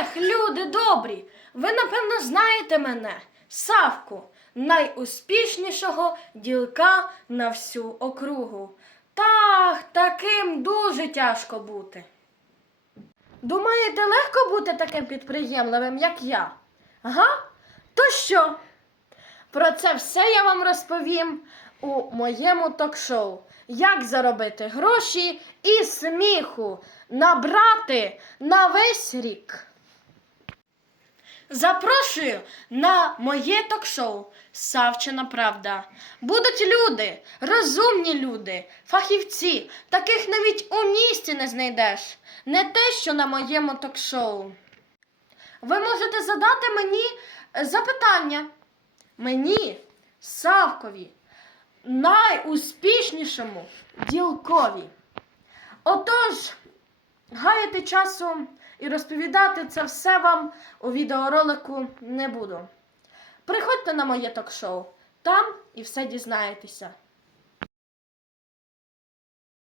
Ех, люди добрі, ви напевно знаєте мене, Савку, найуспішнішого ділка на всю округу. Так, таким дуже тяжко бути. Думаєте, легко бути таким підприємливим, як я? Ага? То що? Про це все я вам розповім у моєму ток-шоу. Як заробити гроші і сміху набрати на весь рік. Запрошую на моє ток-шоу Савчина Правда. Будуть люди, розумні люди, фахівці, таких навіть у місті не знайдеш. Не те, що на моєму ток-шоу. Ви можете задати мені е, запитання. Мені, Савкові, найуспішнішому ділкові. Отож, гаяти часу і розповідати це все вам у відеоролику не буду. Приходьте на моє ток-шоу, там і все дізнаєтеся.